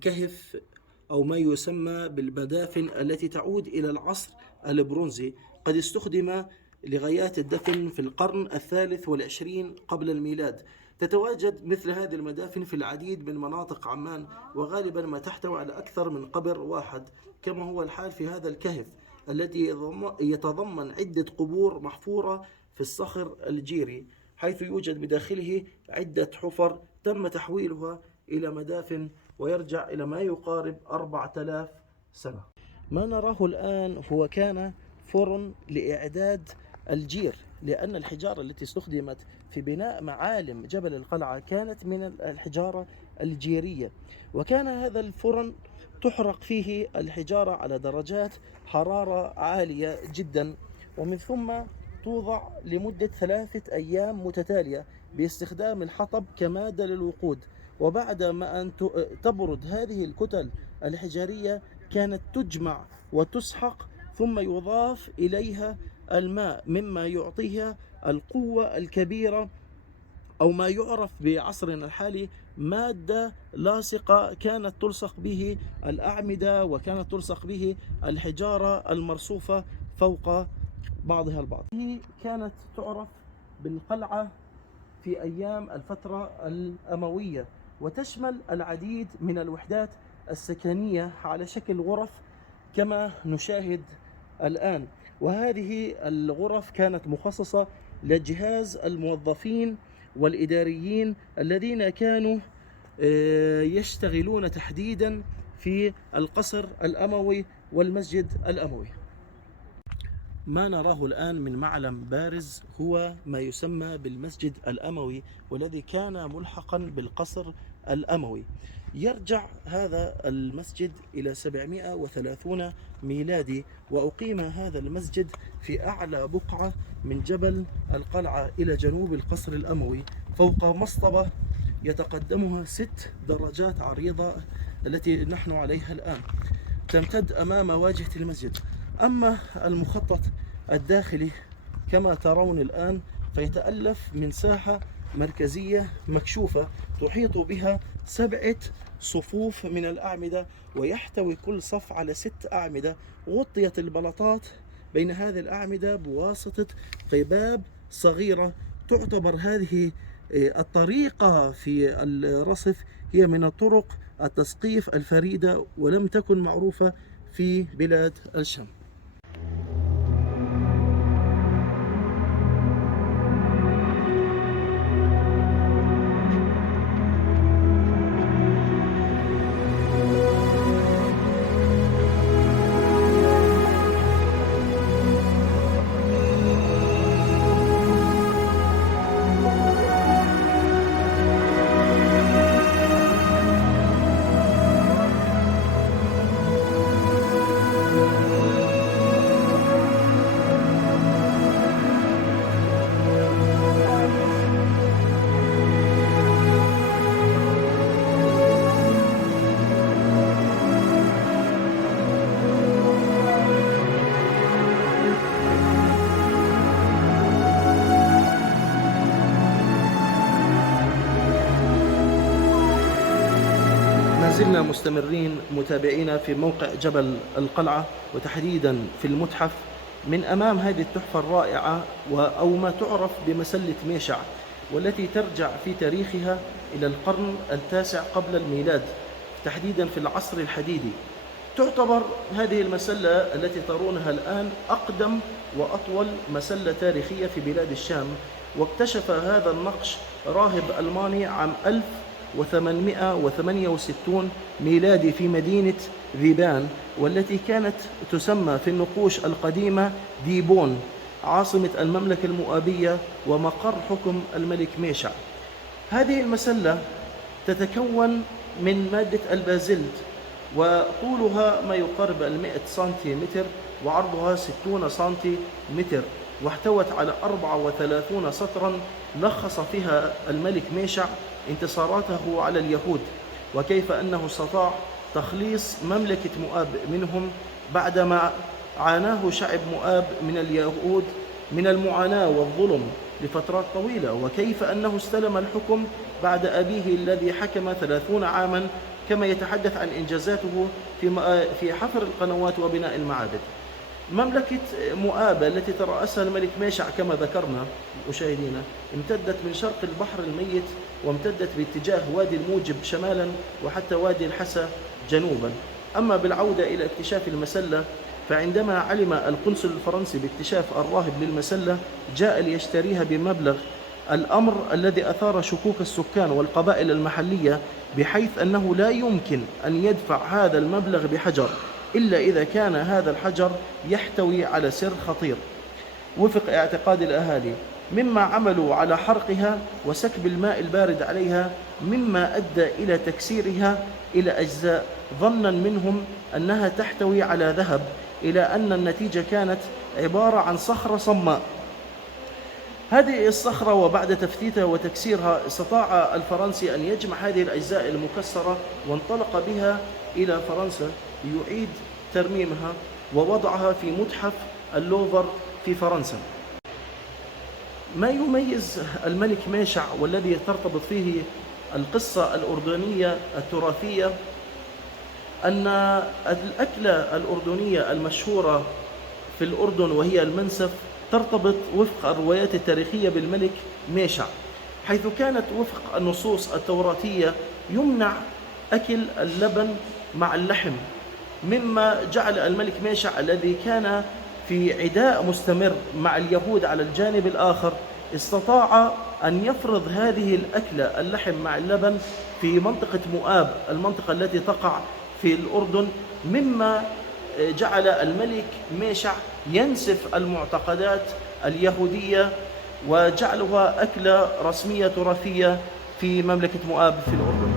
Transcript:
الكهف أو ما يسمى بالمدافن التي تعود إلى العصر البرونزي، قد استخدم لغايات الدفن في القرن ال23 قبل الميلاد. تتواجد مثل هذه المدافن في العديد من مناطق عمان، وغالبا ما تحتوي على أكثر من قبر واحد، كما هو الحال في هذا الكهف الذي يتضمن عدة قبور محفورة في الصخر الجيري، حيث يوجد بداخله عدة حفر تم تحويلها إلى مدافن، ويرجع إلى ما يقارب 4000 سنة. ما نراه الآن هو كان فرن لإعداد الجير، لأن الحجارة التي استخدمت في بناء معالم جبل القلعة كانت من الحجارة الجيرية، وكان هذا الفرن تحرق فيه الحجارة على درجات حرارة عالية جدا، ومن ثم توضع لمدة 3 أيام متتالية باستخدام الحطب كمادة للوقود. وبعد ما أن تبرد هذه الكتل الحجارية كانت تجمع وتسحق، ثم يضاف إليها الماء مما يعطيها القوة الكبيرة، أو ما يعرف بعصرنا الحالي مادة لاصقة كانت تلصق به الأعمدة، وكانت تلصق به الحجارة المرصوفة فوق بعضها البعض. هي كانت تعرف بالقلعة في أيام الفترة الأموية، وتشمل العديد من الوحدات السكنية على شكل غرف كما نشاهد الآن. وهذه الغرف كانت مخصصة لجهاز الموظفين والإداريين الذين كانوا يشتغلون تحديدا في القصر الأموي والمسجد الأموي. ما نراه الآن من معلم بارز هو ما يسمى بالمسجد الأموي، والذي كان ملحقا بالقصر الأموي. يرجع هذا المسجد إلى 730 ميلادي، وأقيم هذا المسجد في أعلى بقعة من جبل القلعة إلى جنوب القصر الأموي، فوق مصطبة يتقدمها 6 درجات عريضة التي نحن عليها الآن، تمتد أمام واجهة المسجد. أما المخطط الداخلي كما ترون الآن فيتألف من ساحة مركزية مكشوفة تحيط بها 7 صفوف من الأعمدة، ويحتوي كل صف على 6 أعمدة، غطيت البلاطات بين هذه الأعمدة بواسطة قباب صغيرة. تعتبر هذه الطريقة في الرصف هي من الطرق التسقيف الفريدة، ولم تكن معروفة في بلاد الشام. زلنا مستمرين متابعين في موقع جبل القلعة، وتحديدا في المتحف. من أمام هذه التحفة الرائعة أو ما تعرف بمسلة ميشع، والتي ترجع في تاريخها إلى القرن ال9 قبل الميلاد، تحديدا في العصر الحديدي. تعتبر هذه المسلة التي ترونها الآن أقدم وأطول مسلة تاريخية في بلاد الشام، واكتشف هذا النقش راهب ألماني عام 1868 ميلادي في مدينة ذيبان، والتي كانت تسمى في النقوش القديمة ديبون، عاصمة المملكة المؤابية ومقر حكم الملك ميشع. هذه المسلة تتكون من مادة البازلت، وطولها ما يقارب 100 سنتيمتر، وعرضها 60 سنتيمتر، واحتوت على 34 سطرا لخص فيها الملك ميشع انتصاراته على اليهود، وكيف أنه استطاع تخليص مملكة مؤاب منهم بعدما عاناه شعب مؤاب من اليهود من المعاناة والظلم لفترات طويلة، وكيف أنه استلم الحكم بعد أبيه الذي حكم 30 عاما كما يتحدث عن إنجازاته في حفر القنوات وبناء المعابد. مملكة مؤاب التي ترأسها الملك ميشع كما ذكرنا مشاهدينا امتدت من شرق البحر الميت وامتدت باتجاه وادي الموجب شمالا وحتى وادي الحسا جنوبا. أما بالعودة إلى اكتشاف المسلة، فعندما علم القنصل الفرنسي باكتشاف الراهب للمسلة جاء ليشتريها بمبلغ، الأمر الذي أثار شكوك السكان والقبائل المحلية، بحيث أنه لا يمكن أن يدفع هذا المبلغ بحجر إلا إذا كان هذا الحجر يحتوي على سر خطير وفق اعتقاد الأهالي، مما عملوا على حرقها وسكب الماء البارد عليها، مما أدى إلى تكسيرها إلى أجزاء ظنا منهم أنها تحتوي على ذهب، إلى أن النتيجة كانت عبارة عن صخرة صماء. هذه الصخرة وبعد تفتيتها وتكسيرها استطاع الفرنسي أن يجمع هذه الأجزاء المكسرة وانطلق بها إلى فرنسا ليعيد ترميمها ووضعها في متحف اللوفر في فرنسا. ما يميز الملك ميشع والذي ترتبط فيه القصة الأردنية التراثية أن الأكلة الأردنية المشهورة في الأردن وهي المنسف ترتبط وفق الروايات التاريخية بالملك ميشع، حيث كانت وفق النصوص التوراتية يمنع أكل اللبن مع اللحم، مما جعل الملك ميشع الذي كان في عداء مستمر مع اليهود على الجانب الآخر استطاع أن يفرض هذه الأكلة اللحم مع اللبن في منطقة مؤاب، المنطقة التي تقع في الأردن، مما جعل الملك ميشع ينسف المعتقدات اليهودية وجعلها أكلة رسمية تراثية في مملكة مؤاب في الأردن.